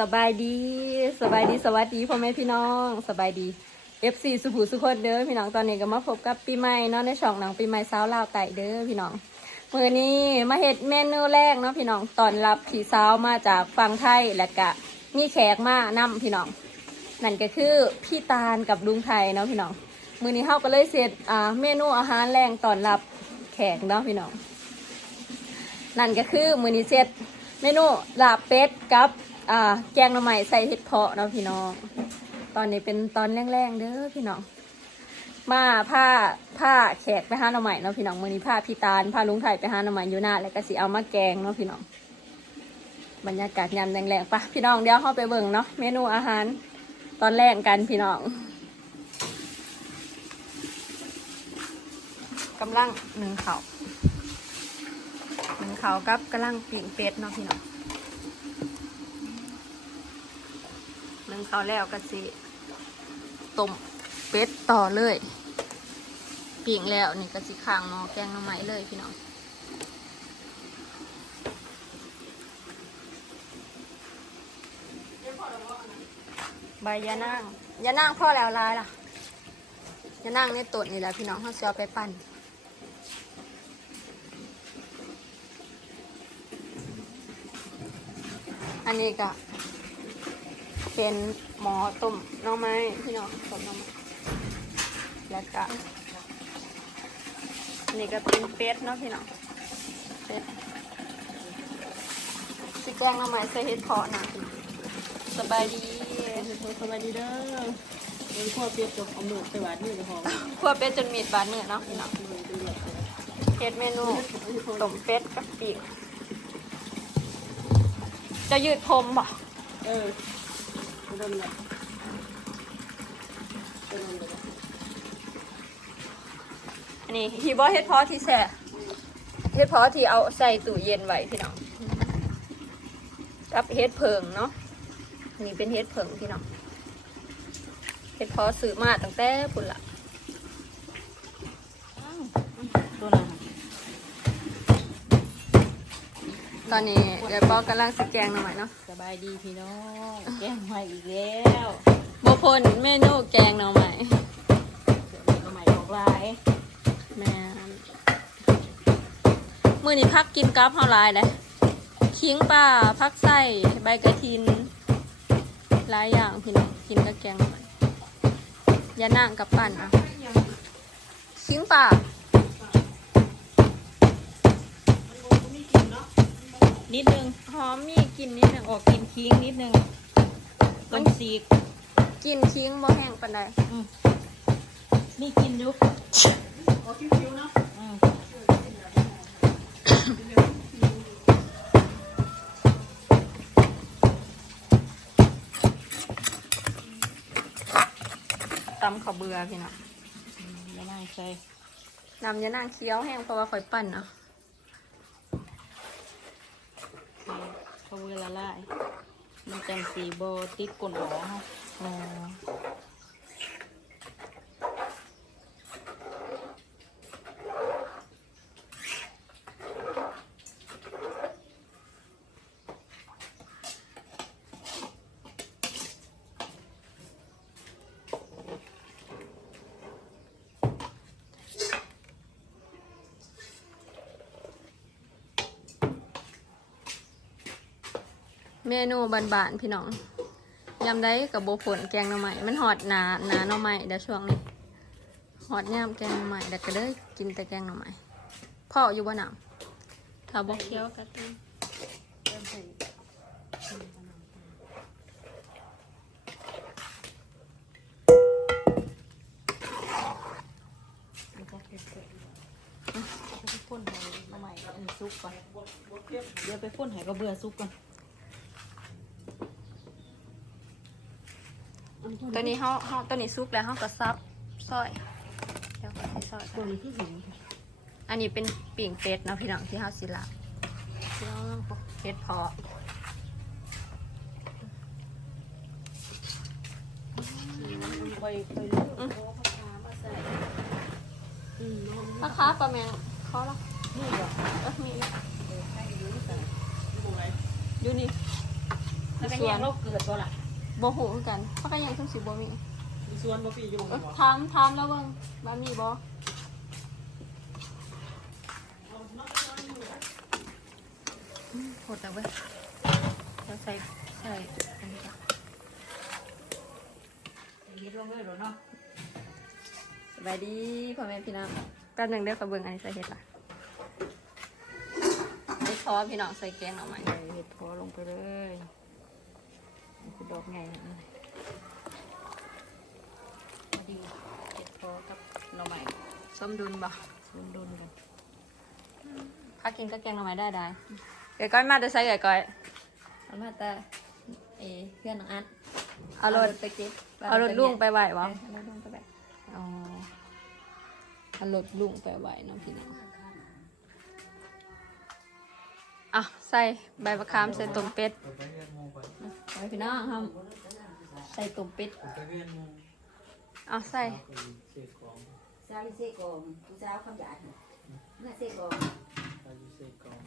สบายดีสบายดีสวัสดีพ่อแม่พี่น้องสบายดี FC สุภูสุคนเด้อพี่น้องตอนนี้ก็มาพบกับปีใหม่เนาะในช่องหนังปีใหม่สาวลาวไต่เด้อพี่น้องมื้อนี้มาเฮ็ดเมนูแรกเนาะพี่น้องตอนรับพี่สาวมาจากฝั่งไทยและกะมีแขกมานํพี่น้องนั่นก็คือพี่ตาลกับลุงไทยเนาะพี่น้องมื้อนี้เฮาก็เลยเสร็จอ่าเมนูอาหารแรงตอนรับแขกเนาะพี่น้องนั่นก็คือมื้อนี้เสร็จเมนูลาบเป็ดกับ อ่าแกงหน่อไม้ใส่เห็ดเพาะเนาะพี่น้อง ตอนนี้เป็นตอนแรงๆเด้อพี่น้อง มาผ้าผ้าแขกไปหาหน่อไม้เนาะพี่น้องมื้อนี้ผ้าพี่ตาลผ้าลุงไทยไปหาหน่อไม้อยู่หน้าแล้วก็สิเอามาแกงเนาะพี่น้อง บรรยากาศยามแรงๆปะพี่น้องเดี๋ยวเข้าไปเบิ่งเนาะเมนูอาหารตอนแรกกันพี่น้องกำลังหนึ่งเขาวหนึ่งเขาวกับกำลังปิ่งเป็ดเนาะพี่น้อง นึ่งเขาวแล้วก็สิต้มเป็ดต่อเลยปิ่งแล้วนี่ก็สิข้างหมอแกงน่อไม้เลยพี่น้องใบยานั่งยานั่งพ่อแล้วลายล่ะยานั่งในตดนี่แหละพี่น้องเขาจะเอาไปปั่นอันนี้ก็ เป็นหมอต้มน้องไม้พี่น้องต้มน้องไม้แล้วก็นี่ก็เป็นเป็ดเนาะพี่น้องเป็ดสิแกงน้องไม้ใส่เห็ดเพาะนะพี่น้องสบายดีสวัสดีเด้อเอ็นพ่อเปียกกับเอาหมูไปหวานเนี่จะหอมคั่วเป็ดจนมีดบาดเนื้อเนาะพี่น้องเฮ็ดเมนูต้มเป็ดกับปีกจะยืดผมบ่เออ ดนเลยไม่โดนเลยอันนี้ฮีบอเฮ็ดเพอที่แช่เฮ็ดเพอที่เอาใส่ตู้เย็นไว้พี่น้องกับเฮ็ดเพิงเนาะอันนี่เป็นเฮ็ดเพิงพี่น้องเฮ็ดเพอซื้อมาตั้งแต่ปุ่นละ ตัวนั้น ตอนนี้เดี๋ยวปอกำลังสิแกงหน่อไม้เนาะสบายดีพี่น้อง แกงใหม่อีกแล้วบ่พ้นเมนูแกงหน่อไม้เดี๋ยวมันก็ใหม่ออกลายแม่นมื้อนี้พักกินกับเฮาหลายเลยขิงป่าพักไส้ใบกระทิน หลายอย่างพี่น้องกินกับแกงหน่อไม้อย่านั่งกับปั่นอะขิงป่า นิดนึงหอมมีกลินนิดหนึงออกกินคิงนิดนึงต้นสีกกินขิงบ่แห้งปานใดมีกินอยู่ออกคิ้วๆเนาะอืมตำข้าวเบื่อพี่น้องแล้วไม่ใช่นำอย่านั่งเคี้ยวแห้งเพราะว่าข่อยปั่นเนาะ เขาเว ลาย มันจังสีโบติดก้นหมอเฮาอ๋อ เมนูบานๆพี่น้องยำได้กับโบผลแกงหน่อไม้มันหอดหนาหนาหน่อไม้เดี๋ยวช่วงนี้หอดย่ำแกงหน่อไม้เดี๋ยวก็เลยกินแต่แกงหน่อไม้พ่ออยู่บ่หนาวถ้าบอกเคี้ยวกันมันจะเผ็ดๆอะไปพ่นให้มาใหม่อันนี้ซุปก่อนเดี๋ยวไปพ่นให้ก็เบื่อซุปก่อน ตัวนี้เขาเขาตัวนี้ซุกแล้วเขาก็ซับซอยเดี๋ยวเขาซอยตัวนี้ที่เห็นอันนี้เป็นปิ่งเป็ดเนาะพี่น้องที่เขาสิละพี่น้องเป็ดเพาะไปไปเลือกเอาผักกามาใส่อืมน้องราคาประมาณเขาละนี่เหรอเออมีเออให้ดูใส่ดูไหนอยู่นี่แล้วก็แยกโรคเกิดตัวล่ะ บ่ฮู้คือกันเพราะก็ยังซุ่มสิบ่มีมีส่วนบ่พี่อยู่เอ้บ่ยถามถามแล้วเบิ่งว่ามีบ่โคตรแต่เว้ยเราใส่ใส่อันนี้ก่อนเฮ็ดลงเลยเหรอเนาะสบายดีพ่อแม่พี่น้องแป๊บหนึงเด้อขอเบิ่งอันนี้ใส่เฮ็ดล่ะไอ้พอพี่น้องใส่แกงหน่อไม้ใส่เห็ดพอลงไปเลย นี่คือดอกใหญ่นะพอดีเห็ดพอกับหน่อไม้สมดุลบ่รวมดุนกันถ้ากินก็แกงหน่อไม้ได้ได้เก๋ก้อยมาจะใส่เก๋ก้อยเอามาแต่เอเพื่อนน้องอันเอารถไปเก็บเอารถลุงไปไหวเอบ่อเอารถลุงไปแบบอ๋อเอารถลุงไปไหวเน้องพี่น้อง ใส่ใบมะขามใส่ต้มเป็ดไปเรียนโมไปไว้พี่น้องทำใส่ต้มเป็ดไปเรียนโมเอาใส่เสียของซาลิเซกองกูจะเอาคำหยาดน่ะน่าเซกองไปอยู่เสียของ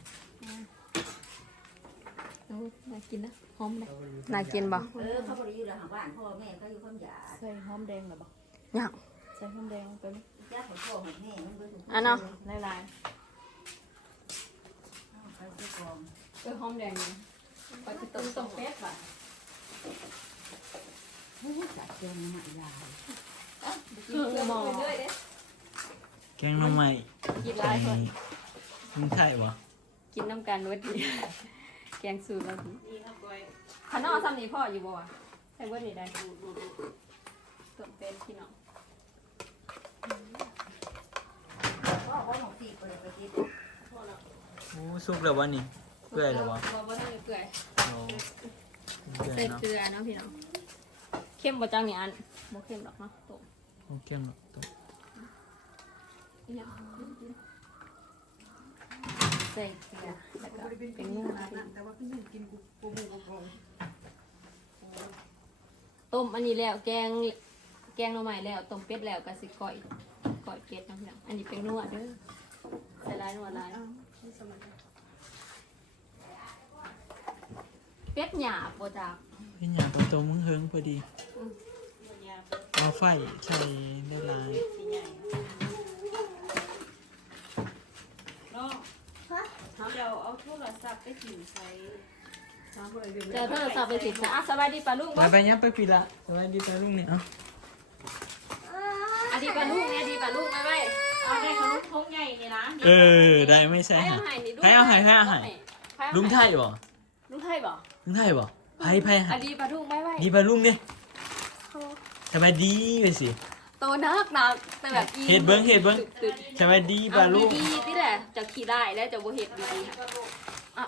เอาน่ากินนะหอมเลยแล้วก็อยู่น่ากินบ่เออเขาบริอยู่หลังบ้านพ่อแม่เขาอยู่คำหยาดใส่หอมแดงเหรอบอกอยากใส่หอมแดงลงไปเลยจ้าของพ่อของแม่มันเป็นอันเนาะลายซาลิเซกองเออหอมแดงนี่ไปจะต้มต้มเป็ดว่ะเฮ้ยจัดเจียมหมายากินเกลือหมอด้วยเด้แกงน้องใหม่กินหลายคนมึงไทยบ่กินน้ำกันวัดดีแกงสูตรแล้วดีนี่ครับก้อยขนอซ้ำนี่พ่ออยู่บ่วะใส่เบิดนี่ได้ดูดูดูต้มเป็ดพี่น้องพ่อพ่อของตีไปเลยไปกิน โอ้สุกแล้ววะนี่เปื่อยแล้ววะบ่บ่ได้เปื่อยโอ้เปื่อยใส่เนาะเกลือเนาะพี่น้องเข้มบ่จังนี่อันบ่เข้มหรอกเนาะต้มโอเคเนาะตัวอีหยังใส่เกลือแล้วก็เป็นงูนะพี่แต่ว่าพี่นุ่กินกูกูมูกูกงต้มอันนี้แล้วแกงแกงหน่อไม้แล้วต้มเป็ดแล้วก็สิก้อยก้อยเป็ดเนาะพี่น้องอันนี้เป็นนวดเด้อใส่ลายนวดลาย เป็ดหยาบบ่จ้าพี่หยาตัวโตมึงเฮิงพอดียาเอาไฟใช้ได้หลายสีใหญ่เนาะเดี๋ยวเอาโทรศัพท์ไปถิ่นใช้เจอโทรศัพท์ไปสิจ้ะอะสบายดีป่ะลุงไปบ่ไปยับไปปีละสวัสดีตาลุงเนี่ยเอ้าอะดีป่ะลุงเนี่ยดีป่ะลุงไปไป เอาได้ขนม ทงใหญ่นี่นะเออ ได้ไม่ใช่ให้ฮะเอาให้นี่ให้เอาให้ให้เอาให้ลุงไทยบ่ลุงไทยบ่ลุงไทยบ่ไผไผอะหาดีป่ะลุงไปไปดีป่ะลุงเนี่ยสบายดีไปสิโตนักนักแต่แบบอีเฮ็ดเบิ่งเฮ็ดเบิ่งตึกสบายดีๆป่ะเอาลุงดีๆที่แหละจะขี่ได้แล้วจะบ่เฮ็ดดีๆค่ะ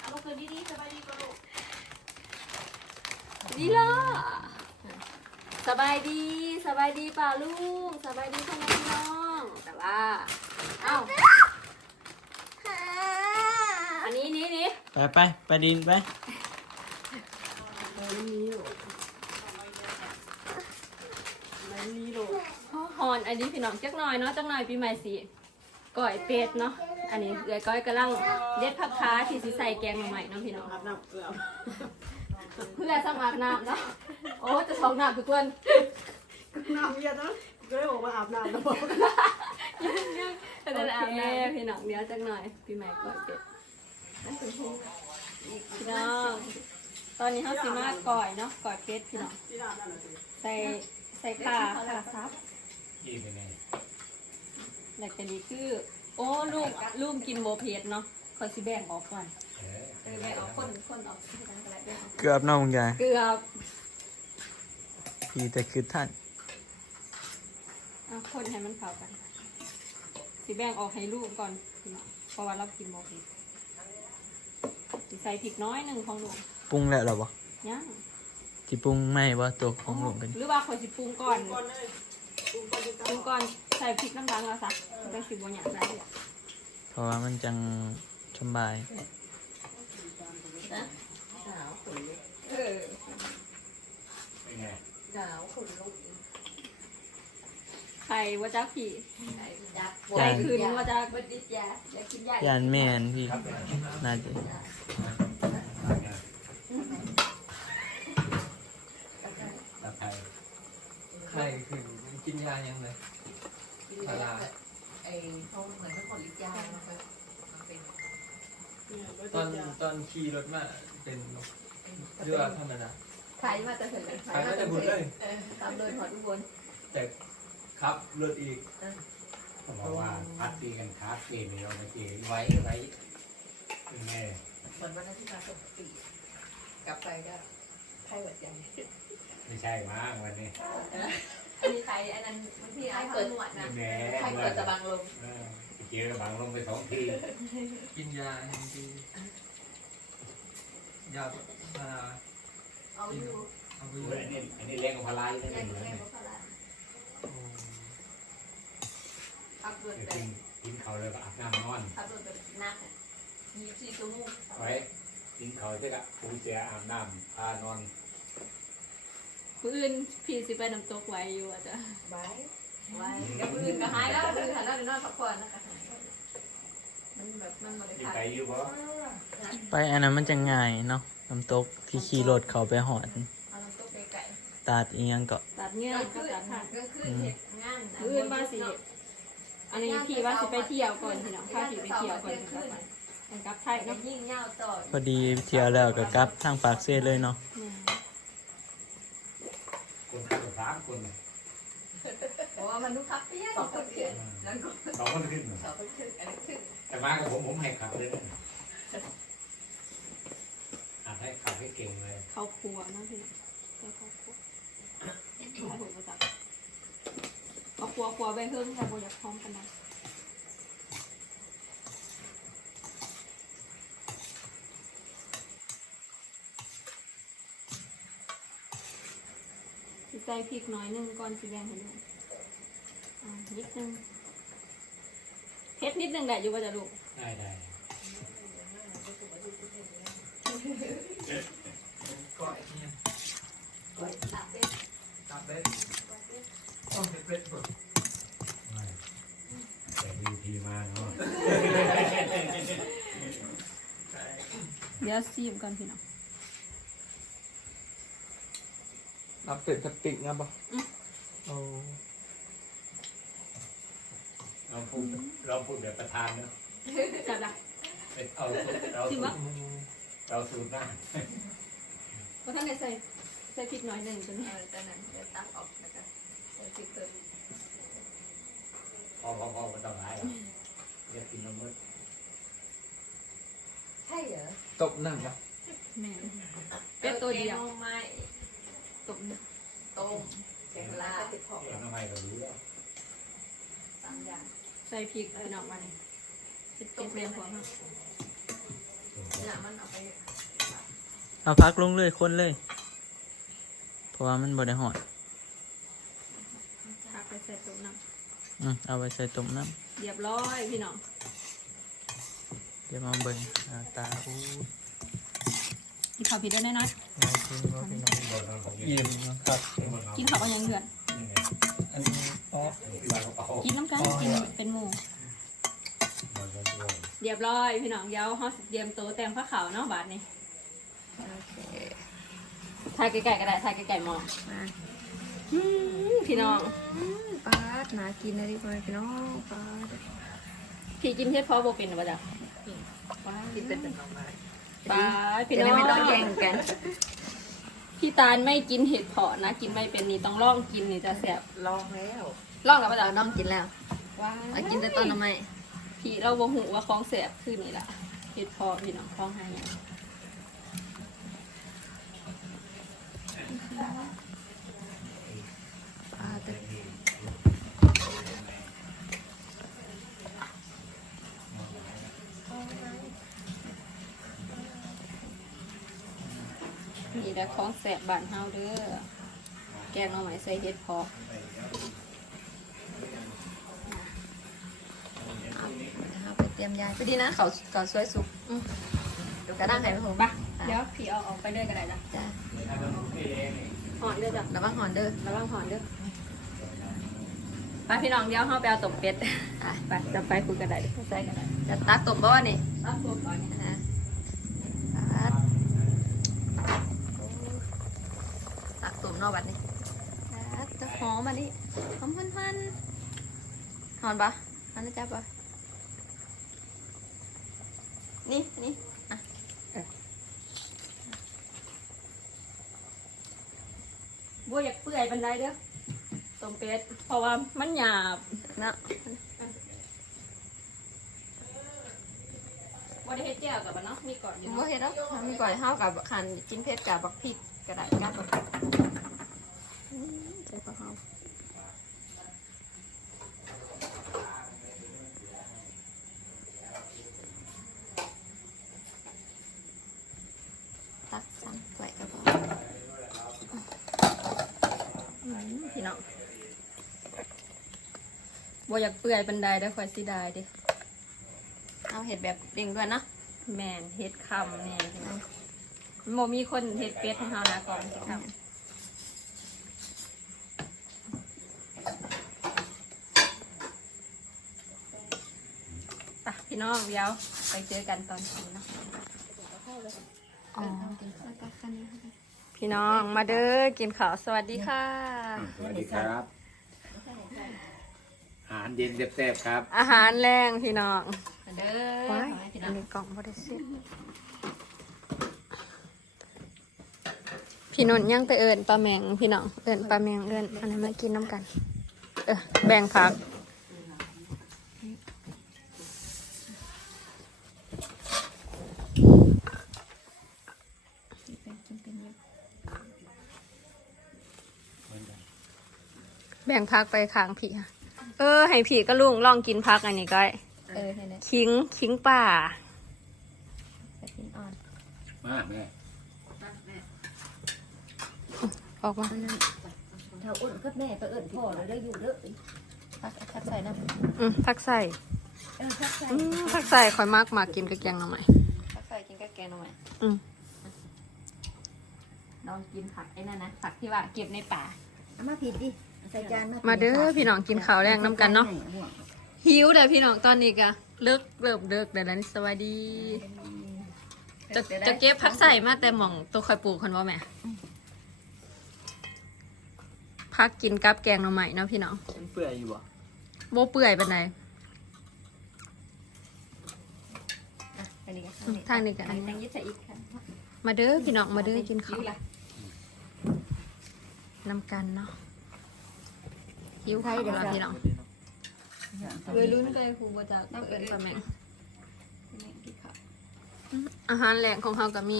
เอาลูกคืนดีๆสบายดีก็ลูกดีล่ะสบายดีสบายดีป่ะลุงสบายดีพ่อแม่พี่น้องแต่ ว่าเอ้าอันนี้นี่นี่ไปไปไปดินไปฮอนอันนี้พี่น้องจักหน่อยเนาะจักหน่อยปีใหม่สิก้อยเป็ดเนาะอันนี้เอื้อยก้อยกำลังเด็ดผักค้าที่สิใส่แกงใหม่เนาะพี่น้องอาบน้ำเกลือเพื่อสมัครน้ำเนาะโอ้จะสองน้ำทุกคนน้ำเย็นนะ ก็เลยบอกว่าอาบน้ำแล้วบอกแต่จะอาบน้ำพี่น้องเดี๋ยวจักหน่อยปีใหม่ก้อยเป็ดพี่น้องตอนนี้เขาสิมาก่อยเนาะก่อยเป็ดพี่น้องใส่ใส่ขาขาซับแล้วก็นี่คือ โอ้ลูกลูกกินโบเพ็ดเนาะคอยสิแบ่งออกก่อนเออแบ่งออกคนคนออกเกือบน้องยายเกือบพี่แต่คือท่าน คนให้มันเข้ากัน สิแบ่งออกให้ลูกก่อนพี่น้องเพราะว่าเรากินโบเพ็ดสิใส่พริกน้อยหนึ่งของลูกปรุงแล้วเหรอบ่ย่างที่ปรุงไม่ว่าตัวของหลวงกัน หรือว่าคอยสิปรุงก่อนปรุงก่อนใส่พริกน้ำตาลเอาซะไปสิบนอย่างไรเพราะว่ามันจังสำบายเออหนาวคนลุก ใครว่าจ้าผีไข่คืนว่าจักยายานแมนพี่น่าจะไข่คืนกินยายังเลยาราไอ้เขาเหมือนเขาผลิตยาตอนตอนขี่รถมาเป็นเรือธรรมดาขายมาแต่เถิดขายมาแต่บุญเลยตามโดยหอดทุบคนแต่ ขับรถอีกเขาบอกว่าพัดตีกันค้าเกมเราไปเกมไว้ไว้เป็นไงเหมือนวันนั้นที่มาส่งปีกลับไปก็ไข้หวัดใหญ่ไม่ใช่มากวันนี้อันนี้ใครอันนั้นบางทีไข้เกิดหนวดนะแหมไข้เมื่เกิอดจะบังลมเออไปเจอบางลงไปสองทีกินยาทันทียาพาราเอาอยู่เอาไปโอ้เลยยอันนี้อันนี้เลี้ยงกับพลายนั่นแยเอกงเลแยยกเขา ขับรถจะไปกินกินเขาเลยก็อาบน้ำนอนขับรถไปนักยี่สิบสี่ชั่วโมงไว้กินเขาเสร็จละปูเสียอาบน้ำพานอนผู้อื่นพี่สิไปน้ำตกไว้อยู่อาจจะไว้ไว้กับอื่นก็หายแล้วอื่นหันแล้วไปนอนพักผ่อนนะคะมันแบบมันมาเลยมีค่ะไปอยู่บ่ไปอันนั้นมันจะง่ายเนาะน้ำตกที่ขี่รถเขาไปหอดเอาน้ำตกไก่ตัดอีหยังก็ตัดเงื่อนก็ก็คือตัดหักก็คือเห็ดงานผู้อื่นว่าสิ อันนี้พี่ว่าสิไปเที่ยวก่อนพี่น้องพาพี่ไปเที่ยวก่อนถึงกลับมามันกลับไทยก็เนาะยิ่งเงาต่อพอดีเที่ยวแล้วก็กลับทางปากเซ่เลยเนาะอืมคนขับสามคนเพราะว่ามันลูกค้าเปี้ยสองคนเกินแล้วก็สองคนขึ้นสองคนขึ้นอันนี้ขึ้นแต่มากับผมผมให้ขับเลยนะอาให้ขับให้เก่งเลย เข้าครัวเนาะพี่น้องไปเข้าครัว ไปหัวประจับเอาครัวครัวไปเพิ่มแต่บ่อยากพร้อมกันนะสิใส่พริกน้อยหนึงก่อนสิแบ่งให้ลูกอ่านิดนึงเผ็ดนิดนึงได้อยู่ว่าจะลูก ได้ได้ก้อยเนี่ยตัดเล็ตับเป็ดต้องเป็ดหมดไม่แต่ดีที มาเนาะเดี๋ยวซีมก่อนพี่น้องตับเป็ดกับปิกนะบ่โอ้เราพูดเราพูดแบบประธานเนาะจัดละเอาสูตรเราสูตรเราสูตรหน้าเพราะท่านได้ใส่ใส่พริกน้อยหนึ่งตัวนี้เออตอนนั้นจะตัดออกนะคะใส่พริกเติมพอพอพอไม่ต้องหลายหรอก อยากกินน้ำมันใช่เหรอตบนั่งปะแม่เป็ดตัวเดียวไม้ตบต้มแกงลาติดพอเองทำไมก็รู้แล้วสามอย่างใส่พริกพี่น้องมานี่เป็ดเป็ดเรียงพร้อมเนาะเนี่ยมันเอาไปเอาพักลงเลยคนเลย เพราะว่ามันบ่ได้หอดทักไปใส่ต้มน้ อืมเอาไปใส่ต้มน้ำเรียบร้อยพี่น้องำเดี๋ยวมาเบิ่งหน้าตาอู้กินข้าวผิดด้วยน้อยน่ากินว่าพี่น้องบนนอนของอิ่มนะครับ ๆกินข้าวเอาอย่างเดือดอันนี้อ๋อที่บ้านเขาเอากินน้ำกันกินเป็นหมูบนนอนเรียบร้อยพี่น้องเดี๋ยวเฮาสิเตรียมโตวแต่งผ้าขาวเนาะบาดนี้ถ่ายไก่ๆก็ได้ถ่ายไก่ๆมองอืม พี่น้องปาดหนากินเลยดีกว่าพี่น้องปาดพี่กินเฮ็ดเพอบ่เป็นหรือเปล่าจ๊ะว้าวกินเป็นเป็นของไม้ปลาพี่จะน้ได้องไม่ต้องแย่งกัน พี่ตาลไม่กินเห็ดเผาะนะ กินไม่เป็นนี่ต้องลองกินนี่จะแซ่บลองแล้วลองแล้วป่ะจ๊ะน้องกินแล้วว้าเอากินแต่ต้นทำไมพี่เราบ่หูว่าของแซ่บคือนี่ล่ะเห็ดเผาะพี่น้องของหายาก ปาด นี่แหละ ของแซ่บบ้านเฮาเด้อ แกงหน่อไม้ใส่เห็ดเผาะเอาไปเตรียมยาไปดีนะเขาเขาสวยสุกเดี๋ยวกระด้างไข่ไม่ถูกปะเดี๋ยวพี่เอาออกไปเลยก็ได้จ้ะจ้าหอนเด้อจ้ะระวังหอนเด้อระวังหอนเด้อไปพี่น้องเดี๋ยวเฮาไปเอาตบเป็ดอะไปจะไปคุยกันได้เด้อใส่กันได้จะตักตบบ่วะนี่รับตัวก่อนนะปาดโอ้ตักตบ นอกบัดนี่ปาดจ้ะหอมมาดิหอมพันพันหอมปะอันนี้จับปะนี่นี่อะเออบัวอยากเปื่อยบันไดเด้อต้มเป็ดเพราะว่ามันหยาบนะบ่ได้เฮ็ดแจ่วกับมันเนาะมีก่อนอยู่บ่เฮ็ดแล้วมีก่อยเฮากับขันกินเผ็ดกับบักพริกก็ได้กับบักใส่ ปลาเฮาตักซ้ำไว้ก็พออืมพี่น้องบ่อยากเปื่อยบันไดเด้อคอยสิได้เด้เอาเห็ดแบบเด้งด้วยเนาะแม่นเฮ็ดคำแน่พี่น้องมันบ่มีคนเฮ็ดเป็ดให้เฮานะก่อนสิคำ พี่น้องเดี๋ยวไปเจอกันตอนกินเนาะอ๋อแล้วก็คันนี้พี่น้องมาเด้อกินข้าวสวัสดีค่ะ สวัสดีครับ อาหารเย็นแซ่บๆครับอาหารแรงพี่น้องเด้อว้ายพี่อัน้อนงนี้กล่องบริสุทธิ์พี่นนท์ยังไปเอิญปลาแมงพี่น้องเอิญปลาแมงเอิญอันนั้นมากินน้ำกัน เออแบ่งพัก แบ่งพักไปข้างพี่ค่ะเออ ให้พี่ก็ลุงลองกินพักอันนี้ก็ได้เออเห็นไหมคิงคิงป่า กระทินอ่อนมากแม่ออกมาเท่าอุ่นกับแม่ไปเอิ้นพ่อเลยได้อยู่เด้อตักตักใส่น้ำอืมพักใส่เออตักใส่อืมพักใส่คอยมากมากินกับแกงหน่อไม้ตักใส่กินกับแกงหน่อยอืม ลองกินผักไอ้นั่นนะผักที่ว่าเก็บในป่าเอามาผิดดิเอา ใส่จานมามาเด้อพี่น้องกินข้าวแรงน้ำกันเนาะหิวเด้อพี่น้องตอนนี้กะเลิกเริ่มเลิกเดี๋ยวนั้นสวัสดีจะจะเก็บพักใส่มาแต่หม่องตัวคอยปลูกคนว่าแม่พักกินกับแกงหน่อไม้เนาะพี่น้องมันเปื่อยอยู่บ่โบเปื่อยปานใดอะอันนี้ก็อืมทางนี้กันอันนี้ยังยึดใส่อีกค่ะมาเด้อพี่น้องมาเด้อกินข้าวหิวละน้ำกันเนาะ หิวข้าวแล้วพี่น้องเว้ยลุ้นใจครูบ่จากเอิ้นปลาแม่นี่กินข้าวอาหารแหล่งของเฮาก็มี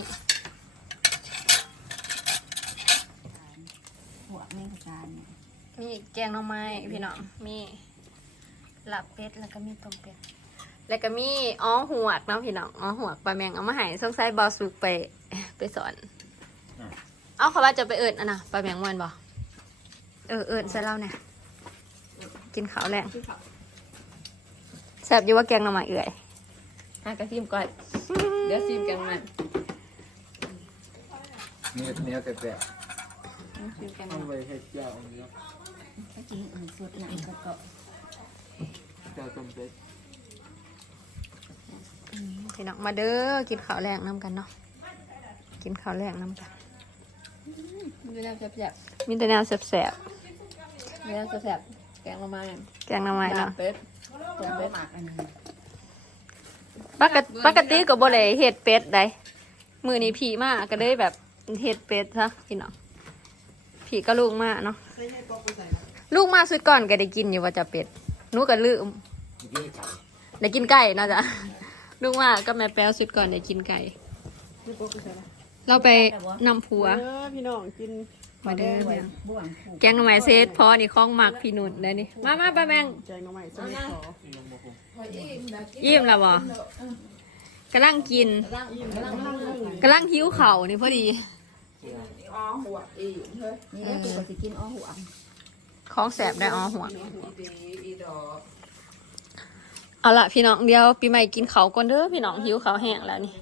หัวแม่งจานเนี่ยมีแกงหน่อไม้พี่น้อง มีลาบเป็ดแล้วก็มีต้มเป็ด แล้วก็มีอ้อหวกเนาะพี่น้องอ้อหวกปลาแมงเอามาให้สงสัยบอสุกไปไปสอน เอาเขาว่าจะไปเอิญอะนะปลาแมงวันบอเออเอิญใส่เล่าเนี่ย กินข้าวแรงกินข้าวแซ่บอยู่ว่าแกงหน่อไม้เอื่อยอะกระซิมก่อน เดี๋ยวซิมกันมันเนื้อเนื้อแซ่บซิมกันเอามันไปเฮ็ดเจ้าอันนี้ถ้ากินอื่นสุดหนังก็ก็เจ้าต้มเป็ดพี่น้องมาเด้อกินข้าวแรงน้ำกันเนาะกินข้าวแรงน้ำกันมันจะแซ่บมีแต่แนวแซ่บๆมันจะแซ่บๆ แกงละไม้ๆแกงหน่อไม้เนาะเป็ดต้มเอาเป็ดหมักอันนี้ปกติปกติก็บ่ได้เฮ็ดเป็ดได้มือนี้ผีมาก็เลยแบบเฮ็ดเป็ดซะพี่น้องผีก็ลูกมาเนาะลูกมาสุดก่อนก็ได้กินอยู่ว่าจะเป็ดหนูก็ลืมๆเมื่อกี้ไก่ได้กินไก่เนาะจ๊ะลูกมาก็แม่แป๊วสุดก่อนได้กินไก่ เราไปนำผัว เออพี่น้องกิน มาเด้อไว้เนี่ยบ่วงผูกแกงหน่อไม้เซตพอนี่คล้องหมักพี่นุ่นได้นี่มามาป้าแมงแจงหน้องใหม่สมัยขอยิ้มแล้วบ่กำลังกินกำลังหิวเข่าวนี่พอดีนี่แหละปกติกินอ้อหัวของแสบได้อ๋อหัวเอาละพี่น้องเดียวปีใหม่กินเขาวก่อนเด้อพี่น้องหิวเขาวแห้งแล้วนี่